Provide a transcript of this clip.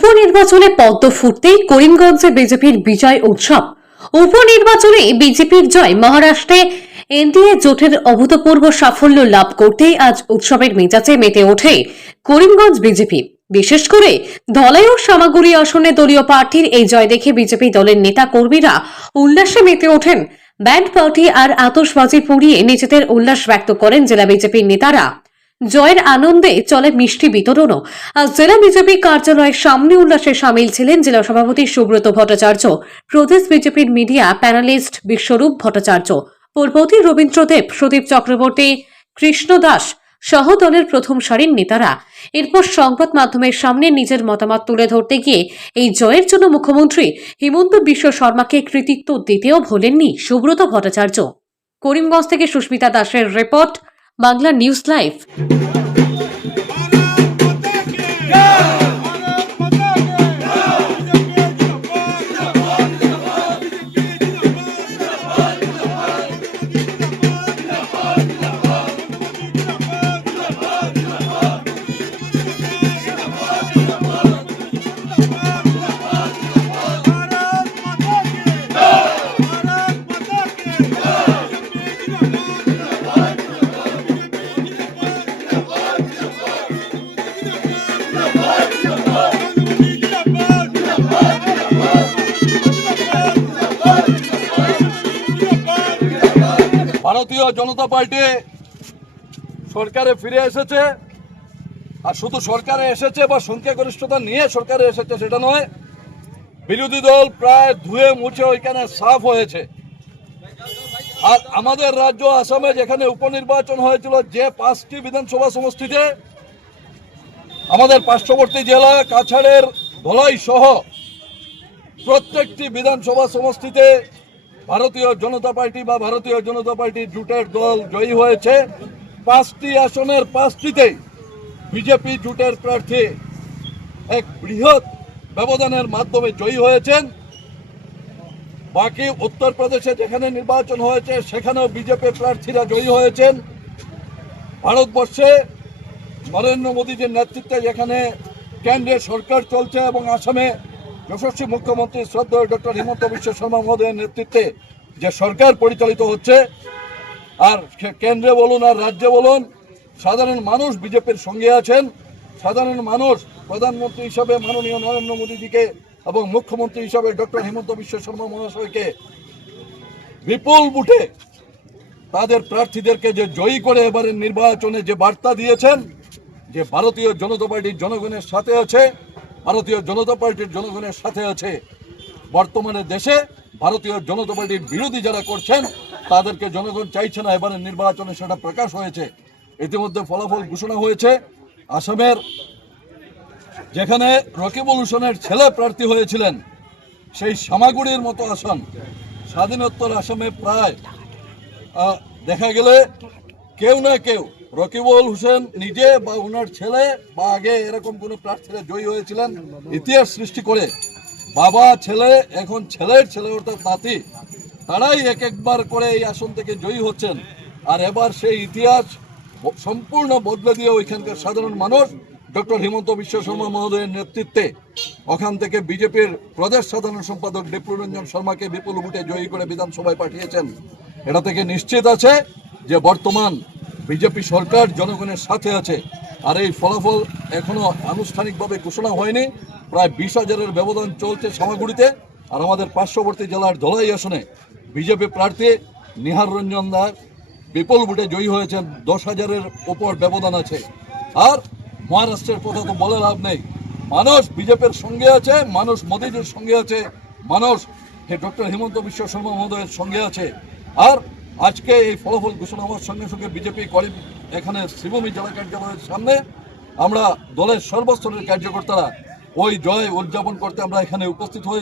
উপনির্বাচনে পদ্ম ফুটতেই করিমগঞ্জে বিজেপির বিজয় উৎসব। উপনির্বাচনে বিজেপির জয়। মহারাষ্ট্রে এনডিএ জোটের অভূতপূর্ব সাফল্য লাভ করতেই আজ উৎসবের মেজাজে মেতে ওঠে করিমগঞ্জ বিজেপি। বিশেষ করে ধলাই ও সামাগুড়ি আসনে দলীয় প্রার্থীর এই জয় দেখে বিজেপি দলের নেতা কর্মীরা উল্লাসে মেতে ওঠেন। ব্যান্ড পার্টি আর আতশবাজি পুড়িয়ে নিজেদের উল্লাস ব্যক্ত করেন জেলা বিজেপির নেতারা। জয়ের আনন্দে চলে মিষ্টি বিতরণও। আজ জেলা বিজেপি কার্যালয়ের সামনে উল্লাসে সামিল ছিলেন জেলা সভাপতি সুব্রত ভট্টাচার্য, প্রদেশ বিজেপির মিডিয়া প্যানেলিস্ট বিশ্বরূপ ভট্টাচার্য, পূর্ববর্তী রবীন্দ্রদেব, সুদীপ চক্রবর্তী, কৃষ্ণ দাস সহ দলের প্রথম সারির নেতারা। এরপর সংবাদ মাধ্যমের সামনে নিজের মতামত তুলে ধরতে গিয়ে এই জয়ের জন্য মুখ্যমন্ত্রী হিমন্ত বিশ্ব শর্মাকে কৃতিত্ব দিতেও ভোলেননি সুব্রত ভট্টাচার্য। করিমগঞ্জ থেকে সুস্মিতা দাসের রিপোর্ট, বাংলা নিউজ লাইভ। ভারতীয় জনতা পার্টি সরকারে ফিরে এসেছে। আর শুধু সরকারে এসেছে বা সংখ্যাগরিষ্ঠতা নিয়ে সরকারে এসেছে সেটা নয়, বিরোধী দল প্রায় ধুয়ে মুছে ওইখানে সাফ হয়েছে। আর আমাদের রাজ্য আসামে যেখানে উপনির্বাচন হয়েছিল, যে 5টি বিধানসভা সমষ্টিতে, আমাদের পার্শ্ববর্তী জেলা কাছাড়ের ধলাই সহ প্রত্যেকটি বিধানসভা সমষ্টিতে ভারতীয় জনতা পার্টি বা ভারতীয় জনতা পার্টি জোটের দল জয়ী হয়েছে। 5টি আসনের 5টিতেই বিজেপি জোটের প্রার্থী এক বৃহৎ ব্যবধানের মাধ্যমে জয়ী হয়েছেন। বাকি উত্তরপ্রদেশে যেখানে নির্বাচন হয়েছে সেখানেও বিজেপি প্রার্থীরা জয়ী হয়েছেন। ভারতবর্ষে নরেন্দ্র মোদীজির নেতৃত্বে যেখানে কেন্দ্রের সরকার চলছে এবং আসামে যশস্বী মুখ্যমন্ত্রী শ্রদ্ধেয় ডক্টর হিমন্ত বিশ্ব শর্মা মহোদয়ের নেতৃত্বে যে সরকার পরিচালিত হচ্ছে, আর কেন্দ্রে বলুন আর রাজ্যে বলুন, সাধারণ মানুষ বিজেপির সঙ্গে আছেন। সাধারণ মানুষ প্রধানমন্ত্রী হিসাবে মাননীয় নরেন্দ্র মোদীজিকে এবং মুখ্যমন্ত্রী হিসাবে ডক্টর হিমন্ত বিশ্ব শর্মা মহাশয়কে বিপুল ভোটে তাদের প্রার্থীদেরকে যে জয়ী করে এবারের নির্বাচনে যে বার্তা দিয়েছেন যে ভারতীয় জনতা পার্টির জনগণের সাথে আছে, ভারতীয় জনতা পার্টির জনগণের সাথে আছে। বর্তমানে দেশে ভারতীয় জনতা পার্টির বিরোধী যারা করছেন তাদেরকে জনগণ চাইছে না, এবারের নির্বাচনে সেটা প্রকাশ হয়েছে। ইতিমধ্যে ফলাফল ঘোষণা হয়েছে। আসামের যেখানে রকিবুল হোসেনের ছেলে প্রার্থী হয়েছিলেন, সেই সামাগুড়ির মতো আসন স্বাধীনোত্তর আসামে প্রায় দেখা গেলে কেউ না কেউ, রকিবুল হোসেন নিজে বা ওনার ছেলে বা আগে এরকম কোনো প্রার্থীরা জয়ী হয়েছিলেন, ইতিহাস সৃষ্টি করে বাবা ছেলে, এখন ছেলের ছেলে অর্থাৎ নাতি, তারাই এক একবার করে এই আসন থেকে জয়ী হচ্ছেন। আর এবার সেই ইতিহাস সম্পূর্ণ বদলে দিয়ে ওইখানকার সাধারণ মানুষ ডক্টর হিমন্ত বিশ্ব শর্মা মহোদয়ের নেতৃত্বে ওখান থেকে বিজেপির প্রদেশ সাধারণ সম্পাদক ডিপ্লু রঞ্জন শর্মাকে বিপুল ভোটে জয়ী করে বিধানসভায় পাঠিয়েছেন। এটা থেকে নিশ্চিত আছে যে বর্তমান বিজেপি সরকার জনগণের সাথে আছে। আর এই ফলাফল এখনো আনুষ্ঠানিকভাবে ঘোষণা হয়নি। প্রায় 20,000-এর ব্যবধান চলছে সামাগুড়িতে। আর আমাদের পার্শ্ববর্তী জেলার ধলাই আসনে বিজেপি প্রার্থী নিহার রঞ্জন দাস বিপুল ভোটে জয়ী হয়েছেন। 10,000-এর উপর ব্যবধান আছে। আর মহারাষ্ট্রের কথা তো বলে লাভ নেই। মানুষ বিজেপির সঙ্গে আছে, মানুষ মোদীজির সঙ্গে আছে, মানুষ ডক্টর হিমন্ত বিশ্ব শর্মা মহোদয়ের সঙ্গে আছে। আর আজকে এই ফলাফল ঘোষণা হওয়ার সঙ্গে সঙ্গে বিজেপি করিম এখানে শিবভূমি জেলা কার্যালয়ের সামনে আমরা দলের সর্বস্তরের কার্যকর্তারা ওই জয় উদযাপন করতে আমরা এখানে উপস্থিত হয়েছি।